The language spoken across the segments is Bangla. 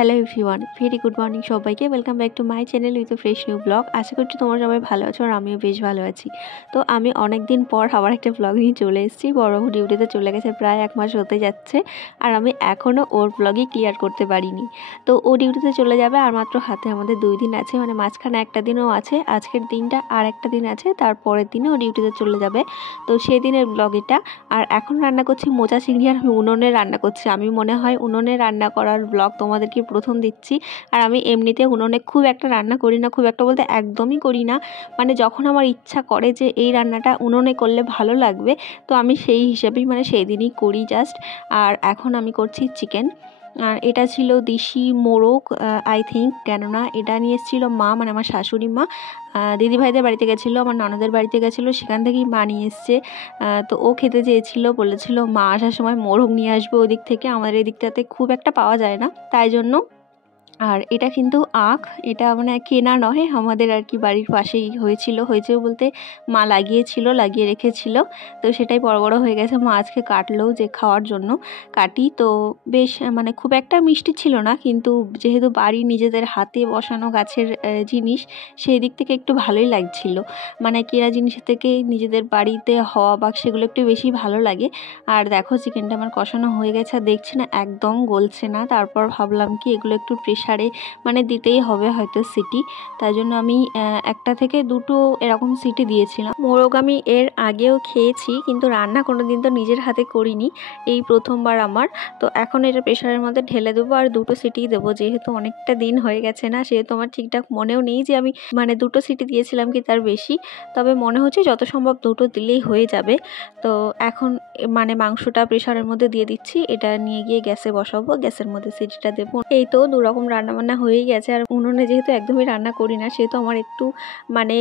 Hello everyone, very good morning সবাইকে। Welcome back to my channel with fresh new blog. আশা করছি তোমরা সবাই ভালো আছো আর আমিও বেশ ভালো আছি। তো আমি অনেক দিন পর আবার একটা ব্লগ নিয়ে চলে এসেছি। বড়বাবু ডিউটিতে চলে গেছে, প্রায় 1 মাস হতে যাচ্ছে, আর আমি এখনও ওর ব্লগই ক্লিয়ার করতে পারিনি। তো ও ডিউটিতে চলে যাবে আর মাত্র হাতে আমাদের 2 দিন আছে, মানে মাঝখানে একটা দিনও আছে। আজকের দিনটা আর একটা দিন আছে, তারপরের দিনে ও ডিউটিতে চলে যাবে। তো সেই দিনের ব্লগ এটা। আর এখন রান্না করছি মোচা চিংড়ি, আর আমি উনুনে রান্না করছি। আমি মনে হয় উনুনে রান্না করার ব্লগ তোমাদেরকে প্রথম দিচ্ছি। আর আমি এমনিতে উনুনে খুব একটা রান্না করি না, খুব একটা বলতে একদমই করি না। মানে যখন আমার ইচ্ছা করে যে এই রান্নাটা উনুনে করলে ভালো লাগবে, তো আমি সেই হিসেবেই মানে সেই দিনই করি জাস্ট। আর এখন আমি করছি চিকেন। আর এটা ছিল দেশি মোরগ আই থিঙ্ক, কেননা এটা নিয়ে এসেছিলো মা, মানে আমার শাশুড়ি মা। দিদিভাইদের বাড়িতে গেছিলো, আমার ননদের বাড়িতে গেছিলো, সেখান থেকেই মা নিয়ে এসছে। তো ও খেতে চেয়েছিল, বলেছিল মা আসার সময় মোরগ নিয়ে আসবে ওদিক থেকে, আমাদের এই দিকটাতে খুব একটা পাওয়া যায় না, তাই জন্য। আর এটা কিন্তু আখ, এটা মানে কেনা নয়, আমাদের আর কি বাড়ির পাশেই হয়েছে বলতে মা লাগিয়ে রেখেছিল। তো সেটাই বড় বড় হয়ে গেছে, মা আজকে কাটলো যে খাওয়ার জন্য কাটি। তো বেশ মানে খুব একটা মিষ্টি ছিল না, কিন্তু যেহেতু বাড়ি নিজেদের হাতে বসানো গাছের জিনিস, সেই দিক থেকে একটু ভালোই লাগছিল। মানে কেনা জিনিসের থেকে নিজেদের বাড়িতে হওয়া বা সেগুলো একটু বেশি ভালো লাগে। আর দেখো চিকেনটা আমার কষানো হয়ে গেছে, আর দেখছি না একদম গলছে না। তারপর ভাবলাম কি এগুলো একটু প্রেশারে মানে দিতেই হবে হয়তো সিটি, তাই জন্য আমি 1টা থেকে 2টো এরকম সিটি দিয়েছিলাম। মোরগ আমি এর আগেও খেয়েছি, কিন্তু রান্না কোনোদিন তো নিজের হাতে করিনি, এই প্রথমবার আমার। তো এখন এটা প্রেশারের মধ্যে ঢেলে দেবো আর 2টো সিটি দেবো। যেহেতু অনেকটা দিন হয়ে গেছে না, সেহেতু আমার ঠিকঠাক মনেও নেই যে আমি মানে 2টো সিটি দিয়েছিলাম কি তার বেশি। তবে মনে হচ্ছে যত সম্ভব 2টো দিলেই হয়ে যাবে। তো এখন মানে মাংসটা প্রেশারের মধ্যে দিয়ে দিচ্ছি, এটা নিয়ে গিয়ে গ্যাসে বসাবো, গ্যাসের মধ্যে সিটিটা দেবো। এই তো 2 রকম রান্নাবান্না হয়েই গেছে। আর উনুনে যেহেতু একদমই রান্না করি না, সেহেতু আমার একটু মানে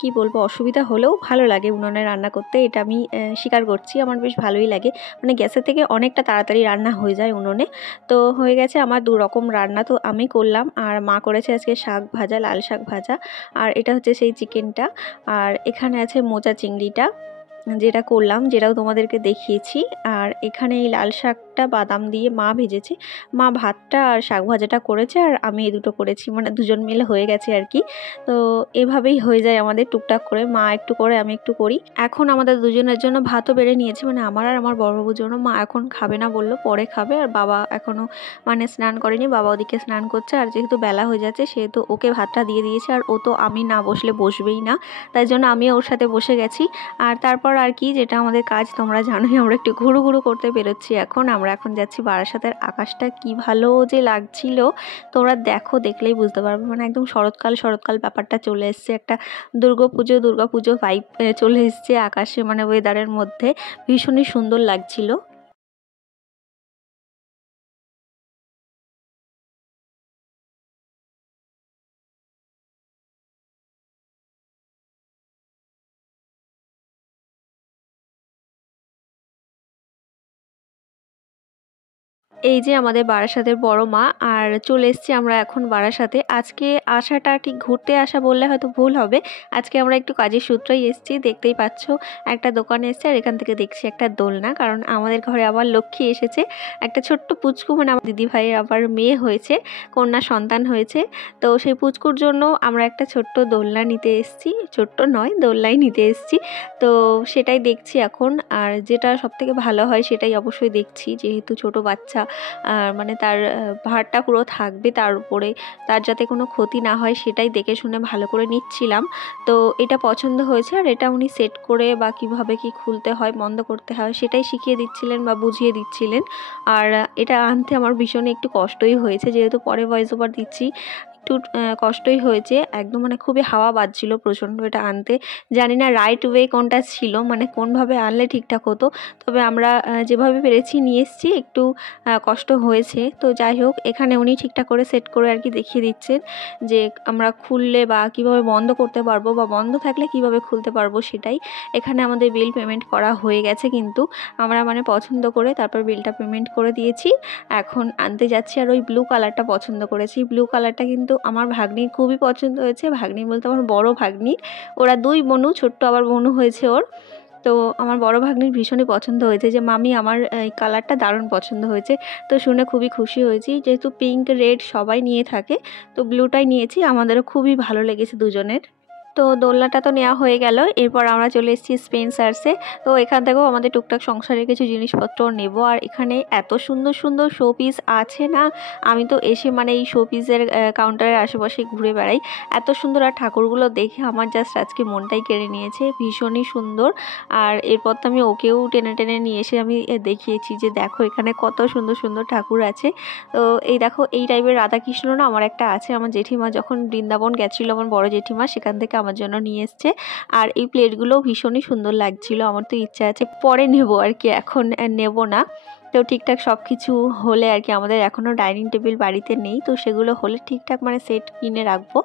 কি বলবো, অসুবিধা হলেও ভালো লাগে উনুনে রান্না করতে, এটা আমি স্বীকার করছি। আমার বেশ ভালোই লাগে, মানে গ্যাসের থেকে অনেকটা তাড়াতাড়ি রান্না হয়ে যায় উনুনে। তো হয়ে গেছে আমার 2 রকম রান্না, তো আমি করলাম আর মা করেছে আজকে শাক ভাজা, লাল শাক ভাজা। আর এটা হচ্ছে সেই চিকেনটা। আর এখানে আছে মোচা চিংড়িটা, যেটা করলাম, যেটাও তোমাদেরকে দেখিয়েছি। আর এখানে এই লাল শাকটা বাদাম দিয়ে মা ভেজেছে, মা ভাতটা আর শাক ভাজাটা করেছে, আর আমি এই দুটো করেছি, মানে দুজন মিলে হয়ে গেছে আর কি। তো এভাবেই হয়ে যায় আমাদের টুকটাক করে, মা একটু করে আমি একটু করি। এখন আমাদের দুজনের জন্য ভাতও বেড়ে নিয়েছি, মানে আমার আর আমার বড়বাবুর জন্য। মা এখন খাবে না বললো, পরে খাবে। আর বাবা এখনও মানে স্নান করেনি, বাবা ওদিকে স্নান করছে। আর যেহেতু বেলা হয়ে যাচ্ছে, সেহেতু ওকে ভাতটা দিয়ে দিয়েছে। আর ও তো আমি না বসলে বসবেই না, তাই জন্য আমি ওর সাথে বসে গেছি। আর তারপর আর কি, যেটা আমাদের কাজ তোমরা জানোই, আমরা একটু ঘুরু করতে বেরোচ্ছি এখন। আমরা এখন যাচ্ছি বারাসাতের। আকাশটা কি ভালো যে লাগছিল, তোমরা দেখো, দেখলেই বুঝতে পারবে। মানে একদম শরৎকাল ব্যাপারটা চলে এসছে, একটা দুর্গাপুজো ভাইব চলে এসছে আকাশে, মানে ওয়েদারের মধ্যে ভীষণই সুন্দর লাগছিল। এই যে আমাদের বারাসাতের বড় মা, আর চলে এসেছি আমরা এখন বারাসাতে। আজকে আসাটা ঠিক ঘুরতে আসা বললে হয়তো ভুল হবে, আজকে আমরা একটু কাজের সূত্রেই এসেছি। দেখতেই পাচ্ছ একটা দোকানে এসেছি, আর এখান থেকে দেখছি একটা দোলনা, কারণ আমাদের ঘরে আবার লক্ষ্মী এসেছে, একটা ছোট্ট পুচকু, মানে আমার দিদি ভাইয়ের আবার মেয়ে হয়েছে, কন্যা সন্তান হয়েছে। তো সেই পুচকুর জন্য আমরা একটা ছোট্ট দোলনা নিতে এসেছি, ছোট্ট নয় দোলনাই নিতে এসেছি। তো সেটাই দেখছি এখন। আর যেটা সবথেকে ভালো হয় সেটাই অবশ্যই দেখছি, যেহেতু ছোট বাচ্চা, মানে তার ভারটা পুরো থাকবে তার উপরে, তার যাতে কোনো ক্ষতি না হয় সেটাই দেখে শুনে ভালো করে নিচ্ছিলাম। তো এটা পছন্দ হয়েছে, আর এটা উনি সেট করে বা কিভাবে কি খুলতে হয় বন্ধ করতে হয় সেটাই শিখিয়ে দিচ্ছিলেন বা বুঝিয়ে দিচ্ছিলেন। আর এটা আনতে আমার ভীষণ একটু কষ্টই হয়েছে, যেহেতু পরে ভয়েস ওভার দিচ্ছি, একটু কষ্টই হয়েছে। একদম মানে খুবই হাওয়া বাজছিল প্রচণ্ড এটা আনতে। জানি না রাইট ওয়ে কোনটা ছিল, মানে কোনভাবে আনলে ঠিকঠাক হতো। তবে আমরা যেভাবে পেরেছি নিয়ে এসেছি, একটু কষ্ট হয়েছে। তো যাই হোক, এখানে উনি ঠিকঠাক করে সেট করে আর কি দেখিয়ে দিচ্ছেন যে আমরা খুললে বা কিভাবে বন্ধ করতে পারবো, বা বন্ধ থাকলে কিভাবে খুলতে পারবো সেটাই। এখানে আমাদের বিল পেমেন্ট করা হয়ে গেছে, কিন্তু আমরা মানে পছন্দ করে তারপর বিলটা পেমেন্ট করে দিয়েছি। এখন আনতে যাচ্ছি, আর ওই ব্লু কালারটা পছন্দ করেছি। ব্লু কালারটা কিন্তু আমার ভাগ্নির খুবই পছন্দ হয়েছে। ভাগ্নি বলতে আমার বড় ভাগ্নির, ওরা 2 বোনু, ছোট্ট আবার বোনু হয়েছে ওর। তো আমার বড় ভাগ্নির ভীষণই পছন্দ হয়েছে যে মামি আমার এই কালারটা দারুণ পছন্দ হয়েছে। তো শুনে খুবই খুশি হয়েছি, যেহেতু পিঙ্ক রেড সবাই নিয়ে থাকে তো ব্লুটাই নিয়েছি, আমাদেরও খুবই ভালো লেগেছে দুজনের। তো দোলনাটা তো নেওয়া হয়ে গেল, এরপর আমরা চলে এসেছি স্পেন্সার্সে। তো এখান থেকেও আমাদের টুকটাক সংসারের কিছু জিনিসপত্র নেব। আর এখানে এত সুন্দর সুন্দর শো পিস আছে না, আমি তো এসে মানে এই শো পিসের কাউন্টারের আশেপাশে ঘুরে বেড়াই, এত সুন্দর। আর ঠাকুরগুলো দেখে আমার জাস্ট আজকে মনটাই কেড়ে নিয়েছে, ভীষণই সুন্দর। আর এরপর তো আমি ওকেও টেনে টেনে নিয়ে এসে আমি দেখিয়েছি যে দেখো এখানে কত সুন্দর সুন্দর ঠাকুর আছে। তো এই দেখো এই টাইপের রাধাকৃষ্ণ না আমার একটা আছে, আমার জেঠিমা যখন বৃন্দাবন গেছিলো, আমার বড় জেঠিমা সেখান থেকে আমার জন্য নিয়ে এসছে। আর এই প্লেটগুলো ভীষণই সুন্দর লাগছিল, আমার তো ইচ্ছা আছে পরে নেব আর কি, এখন নেব না। তো ঠিকঠাক সব কিছু হলে আর কি, আমাদের এখনও ডাইনিং টেবিল বাড়িতে নেই, তো সেগুলো হলে ঠিকঠাক মানে সেট কিনে রাখবো।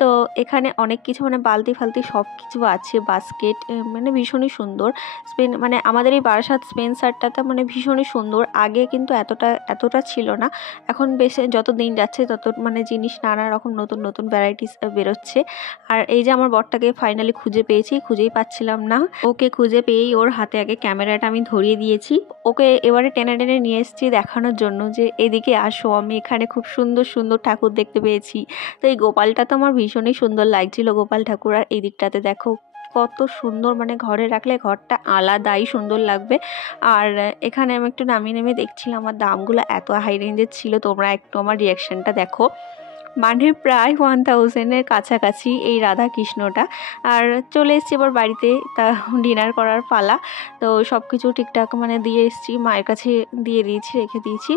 তো এখানে অনেক কিছু মানে বালতি ফালতি সব কিছু আছে, বাস্কেট, মানে ভীষণই সুন্দর। মানে আমাদের এই বারাসাত স্পেন্সারটাতে মানে ভীষণই সুন্দর, আগে কিন্তু এতটা ছিল না, এখন বেশ যত দিন যাচ্ছে তত মানে জিনিস নানা রকম নতুন নতুন ভ্যারাইটিস বেরোচ্ছে। আর এই যে আমার বরটাকে ফাইনালি খুঁজে পেয়েছি, খুঁজেই পাচ্ছিলাম না, ওকে খুঁজে পেয়েই ওর হাতে আগে ক্যামেরাটা আমি ধরিয়ে দিয়েছি, ওকে এবারে টেনে টেনে নিয়ে এসেছি দেখানোর জন্য যে এদিকে আসো, আমি এখানে খুব সুন্দর সুন্দর ঠাকুর দেখতে পেয়েছি। তো এই গোপালটা তো আমার ভীষণই সুন্দর লাগছিল, গোপাল ঠাকুর। আর এই দিকটাতে দেখো কত সুন্দর, মানে ঘরে রাখলে ঘরটা আলাদাই সুন্দর লাগবে। আর এখানে আমি একটু নামিয়ে নেমে দেখছিলাম, আমার দামগুলো এত হাই রেঞ্জের ছিল, তোমরা একটু আমার রিয়াকশানটা দেখো, মানে প্রায় 1000-এর কাছাকাছি এই রাধা কৃষ্ণটা। আর চলে এসেছি এবার বাড়িতে, তা ডিনার করার পালা। তো সব কিছু ঠিকঠাক মানে দিয়ে এসেছি, মায়ের কাছে দিয়ে দিয়েছি, রেখে দিয়েছি।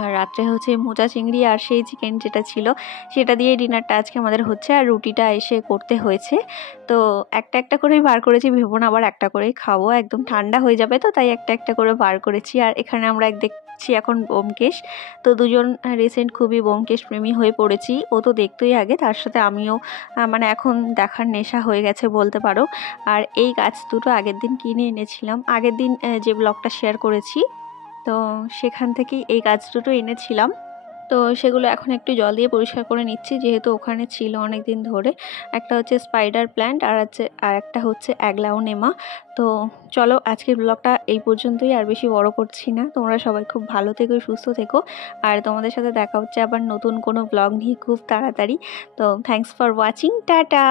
আর রাত্রে হচ্ছে মোচা চিংড়ি আর সেই চিকেন যেটা ছিল সেটা দিয়ে ডিনারটা আজকে আমাদের হচ্ছে। আর রুটিটা এসে করতে হয়েছে, তো একটা একটা করেই বার করেছি, ভেবো না আবার একটা করেই খাবো, একদম ঠান্ডা হয়ে যাবে, তো তাই একটা একটা করে বার করেছি। আর এখানে আমরা দেখছি এখন ব্যোমকেশ, তো দুজন রিসেন্ট খুবই ব্যোমকেশ প্রেমী হয়ে পড়েছি, ও তো দেখতোই আগে, তার সাথে আমিও মানে এখন দেখার নেশা হয়ে গেছে বলতে পারো। আর এই গাছ দুটো আগের দিন কিনে এনেছিলাম, আগের দিন যে ব্লগটা শেয়ার করেছি, তো সেখান থেকেই এই গাছ দুটো এনেছিলাম। তো সেগুলো এখন একটু জল দিয়ে পরিষ্কার করে নিচ্ছি, যেহেতু ওখানে ছিল অনেক দিন ধরে। একটা হচ্ছে স্পাইডার প্ল্যান্ট, আর একটা হচ্ছে অ্যাগ্লাওনেমা। তো চলো আজকের ব্লগটা এই পর্যন্তই, আর বেশি বড় করছি না। তোমরা সবাই খুব ভালো থেকো, সুস্থ থেকো, আর তোমাদের সাথে দেখা হচ্ছে আবার নতুন কোনো ব্লগ নিয়ে খুব তাড়াতাড়ি। তো থ্যাঙ্কস ফর ওয়াচিং, টাটা।